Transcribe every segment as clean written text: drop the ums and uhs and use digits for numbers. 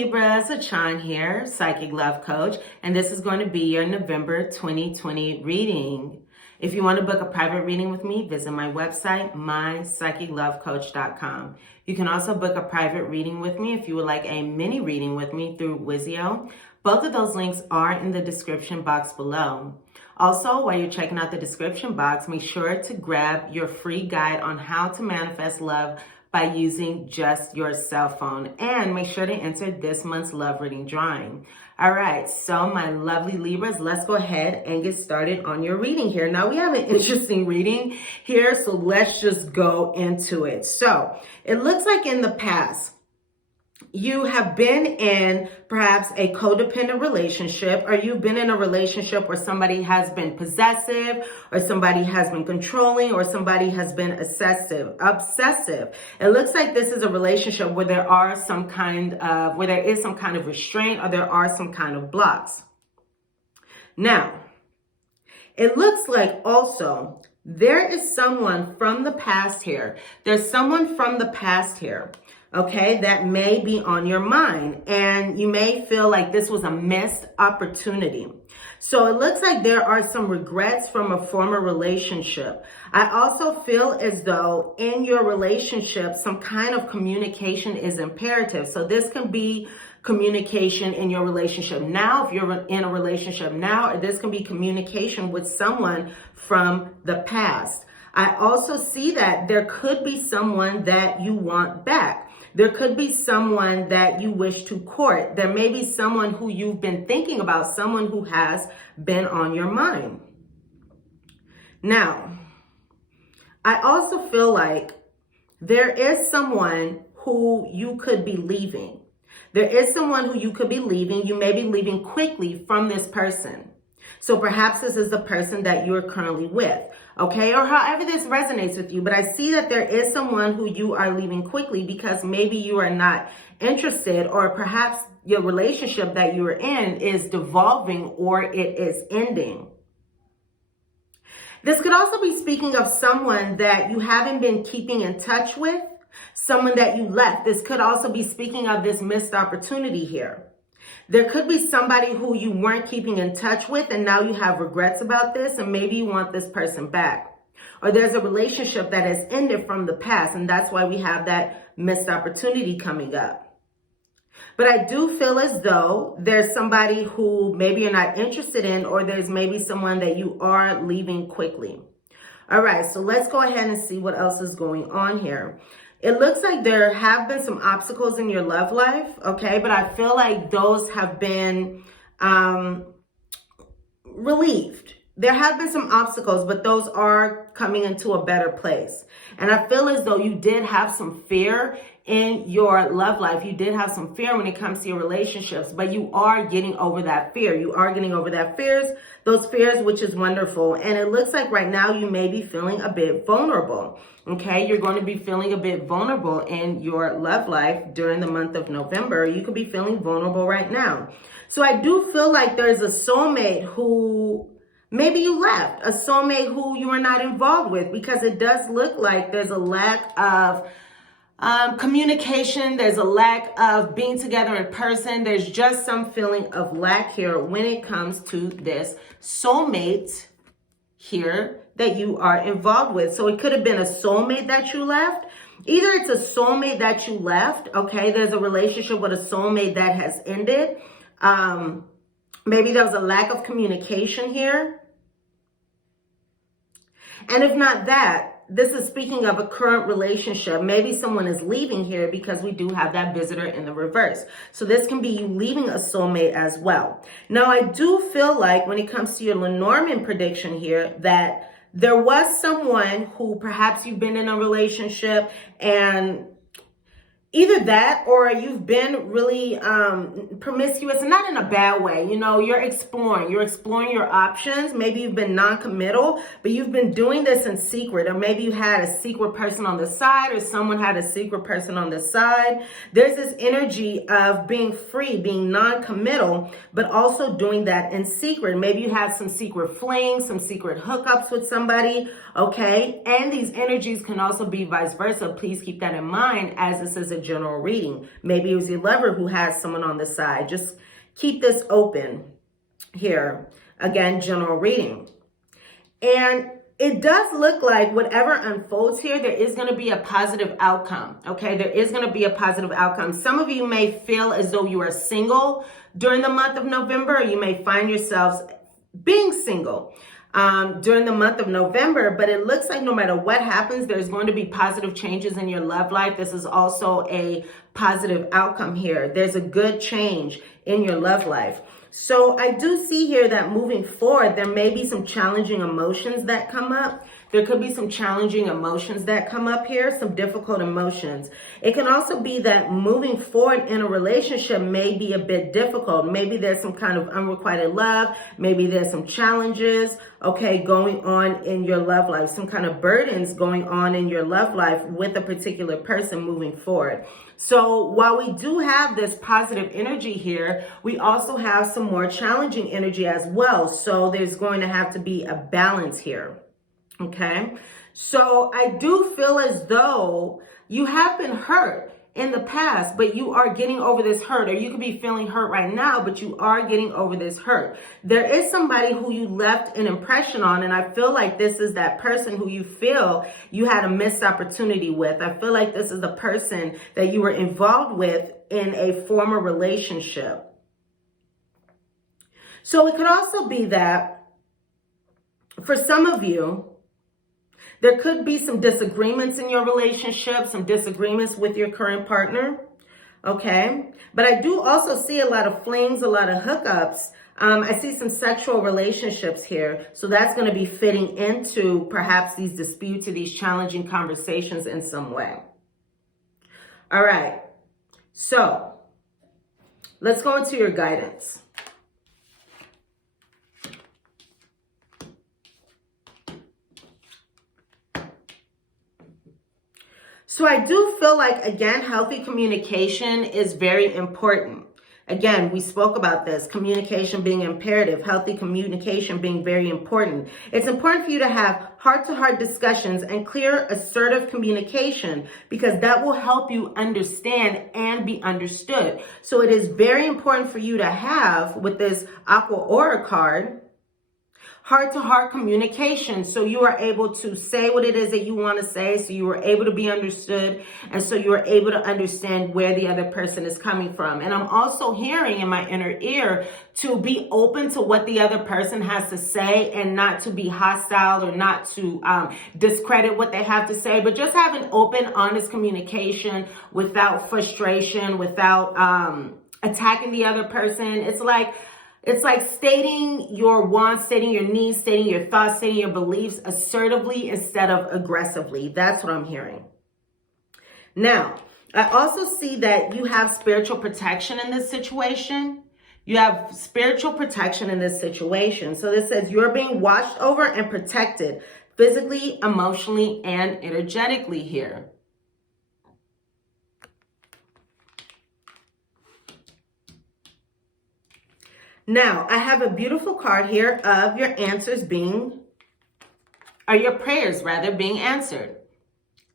Libra, it's Achan here, Psychic Love Coach, and this is going to be your November 2020 reading. If you want to book a private reading with me, visit my website, mypsychiclovecoach.com. You can also book a private reading with me if you would like a mini reading with me through Wizio. Both of those links are in the description box below. Also, while you're checking out the description box, make sure to grab your free guide on how to manifest love by using just your cell phone, and make sure to enter this month's love reading drawing. All right, so my lovely Libras, let's go ahead and get started on your reading here. Now we have an interesting reading here, so let's just go into it. So it looks like in the past, you have been in perhaps a codependent relationship, or you've been in a relationship where somebody has been possessive, or somebody has been controlling, or somebody has been obsessive. It looks like this is a relationship where there is some kind of restraint, or there are some kind of blocks. Now, it looks like also there is someone from the past here. There's someone from the past here, okay, that may be on your mind, and you may feel like this was a missed opportunity. So it looks like there are some regrets from a former relationship. I also feel as though in your relationship, some kind of communication is imperative. So this can be communication in your relationship now, if you're in a relationship now, or this can be communication with someone from the past. I also see that there could be someone that you want back. There could be someone that you wish to court. There may be someone who you've been thinking about, someone who has been on your mind. Now, I also feel like there is someone who you could be leaving. There is someone who you could be leaving. You may be leaving quickly from this person. So perhaps this is the person that you're currently with, okay? Or however this resonates with you. But I see that there is someone who you are leaving quickly because maybe you are not interested, or perhaps your relationship that you are in is devolving, or it is ending. This could also be speaking of someone that you haven't been keeping in touch with, someone that you left. This could also be speaking of this missed opportunity here. There could be somebody who you weren't keeping in touch with, and now you have regrets about this, and maybe you want this person back. Or there's a relationship that has ended from the past, and that's why we have that missed opportunity coming up. But I do feel as though there's somebody who maybe you're not interested in, or there's maybe someone that you are leaving quickly. All right, so let's go ahead and see what else is going on here. It looks like there have been some obstacles in your love life, okay? But I feel like those have been relieved. There have been some obstacles, but those are coming into a better place. And I feel as though you did have some fear in your love life. You did have some fear when it comes to your relationships, but you are getting over that fear. You are getting over those fears, which is wonderful. And it looks like right now you may be feeling a bit vulnerable. Okay, you're going to be feeling a bit vulnerable in your love life during the month of November. You could be feeling vulnerable right now. So I do feel like there's a soulmate who maybe you left, a soulmate who you are not involved with, because it does look like there's a lack of communication. There's a lack of being together in person. There's just some feeling of lack here when it comes to this soulmate here that you are involved with. So it could have been a soulmate that you left. Either it's a soulmate that you left, okay? There's a relationship with a soulmate that has ended. Maybe there was a lack of communication here. And if not that, this is speaking of a current relationship. Maybe someone is leaving here because we do have that visitor in the reverse. So this can be you leaving a soulmate as well. Now, I do feel like when it comes to your Lenormand prediction here, that there was someone who perhaps you've been in a relationship, and either that, or you've been really promiscuous, and not in a bad way. You know, you're exploring your options. Maybe you've been non-committal, but you've been doing this in secret, or maybe you had a secret person on the side, or someone had a secret person on the side. There's this energy of being free, being non-committal, but also doing that in secret. Maybe you had some secret flings, some secret hookups with somebody, okay? And these energies can also be vice versa. Please keep that in mind, as this is a general reading. Maybe it was your lover who has someone on the side. Just keep this open here. Again, general reading. And it does look like whatever unfolds here, there is going to be a positive outcome. Okay, there is going to be a positive outcome. Some of you may feel as though you are single during the month of November, or you may find yourselves being single during the month of November, but it looks like no matter what happens, there's going to be positive changes in your love life. This is also a positive outcome here. There's a good change in your love life. So I do see here that moving forward, there may be some challenging emotions that come up. There could be some challenging emotions that come up here, some difficult emotions. It can also be that moving forward in a relationship may be a bit difficult. Maybe there's some kind of unrequited love. Maybe there's some challenges, okay, going on in your love life, some kind of burdens going on in your love life with a particular person moving forward. So while we do have this positive energy here, we also have some more challenging energy as well. So there's going to have to be a balance here. Okay, so I do feel as though you have been hurt in the past, but you are getting over this hurt, or you could be feeling hurt right now, but you are getting over this hurt. There is somebody who you left an impression on, and I feel like this is that person who you feel you had a missed opportunity with. I feel like this is the person that you were involved with in a former relationship. So it could also be that for some of you, there could be some disagreements in your relationship, some disagreements with your current partner, okay? But I do also see a lot of flings, a lot of hookups. I see some sexual relationships here. So that's going to be fitting into perhaps these disputes or these challenging conversations in some way. All right. So let's go into your guidance. So I do feel like, again, healthy communication is very important. Again, we spoke about this, communication being imperative, healthy communication being very important. It's important for you to have heart-to-heart discussions and clear, assertive communication, because that will help you understand and be understood. So it is very important for you to have, with this Aqua Aura card, heart-to-heart communication, so you are able to say what it is that you want to say, so you are able to be understood, and so you are able to understand where the other person is coming from. And I'm also hearing in my inner ear to be open to what the other person has to say, and not to be hostile or not to discredit what they have to say, but just have an open, honest communication without frustration, without attacking the other person. It's like stating your wants, stating your needs, stating your thoughts, stating your beliefs assertively instead of aggressively. That's what I'm hearing. Now, I also see that you have spiritual protection in this situation. You have spiritual protection in this situation. So this says you're being watched over and protected physically, emotionally, and energetically here. Now, I have a beautiful card here of your answers being, or your prayers rather, being answered.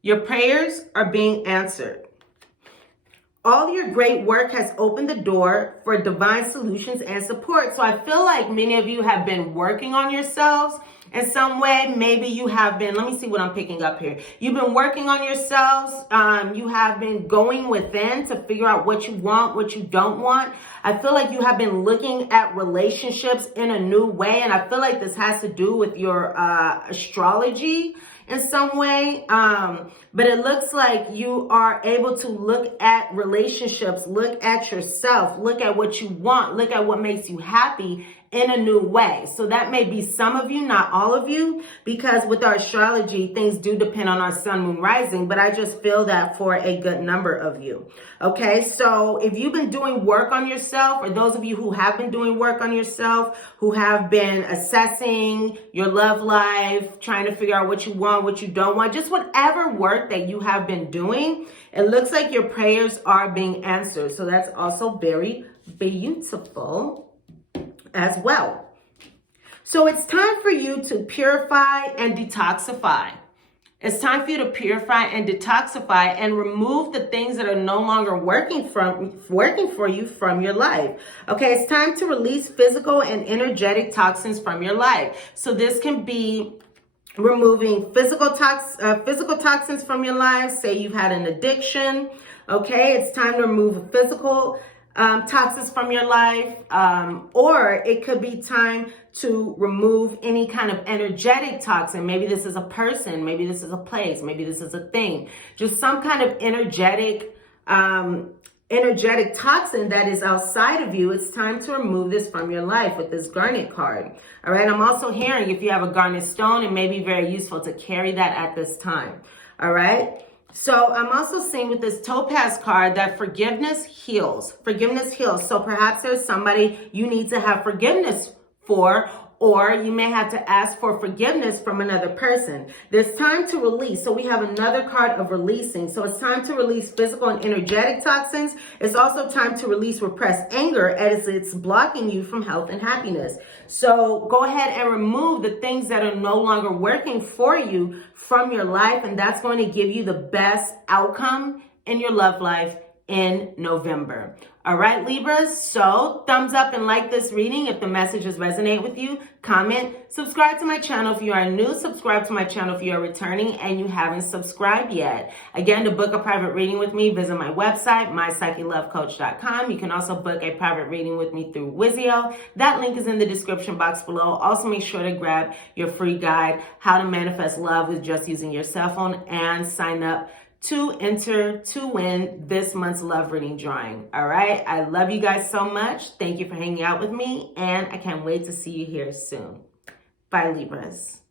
Your prayers are being answered. All your great work has opened the door for divine solutions and support. So I feel like many of you have been working on yourselves in some way. Maybe you have been, let me see what I'm picking up here. You've been working on yourselves. You have been going within to figure out what you want, what you don't want. I feel like you have been looking at relationships in a new way. And I feel like this has to do with your astrology in some way. But it looks like you are able to look at relationships, look at yourself, look at what you want, look at what makes you happy in a new way. So that may be some of you, not all of you, because with our astrology, things do depend on our sun, moon, rising, but I just feel that for a good number of you. Okay, so if you've been doing work on yourself, or those of you who have been doing work on yourself, who have been assessing your love life, trying to figure out what you want, what you don't want, just whatever work that you have been doing, it looks like your prayers are being answered. So that's also very beautiful as well. So it's time for you to purify and detoxify. It's time for you to purify and detoxify and remove the things that are no longer working for you from your life. Okay, it's time to release physical and energetic toxins from your life. So this can be removing physical toxins from your life. Say you've had an addiction. Okay, it's time to remove physical toxins from your life, or it could be time to remove any kind of energetic toxin. Maybe this is a person, maybe this is a place, maybe this is a thing, just some kind of energetic toxin that is outside of you. It's time to remove this from your life with this garnet card. All right, I'm also hearing if you have a garnet stone, it may be very useful to carry that at this time. All right. So I'm also seeing with this topaz card that forgiveness heals. Forgiveness heals. So perhaps there's somebody you need to have forgiveness for, or you may have to ask for forgiveness from another person. There's time to release. So we have another card of releasing. So it's time to release physical and energetic toxins. It's also time to release repressed anger as it's blocking you from health and happiness. So go ahead and remove the things that are no longer working for you from your life, and that's going to give you the best outcome in your love life in November. All right, Libras, so thumbs up and like this reading if the messages resonate with you. Comment, subscribe to my channel if you are new, subscribe to my channel if you are returning and you haven't subscribed yet. Again, to book a private reading with me, visit my website, mypsychelovecoach.com. You can also book a private reading with me through Wizio. That link is in the description box below. Also, make sure to grab your free guide, How to Manifest Love with Just Using Your Cell Phone, and sign up to enter to win this month's love reading drawing. All right. I love you guys so much. Thank you for hanging out with me, and I can't wait to see you here soon. Bye, Libras.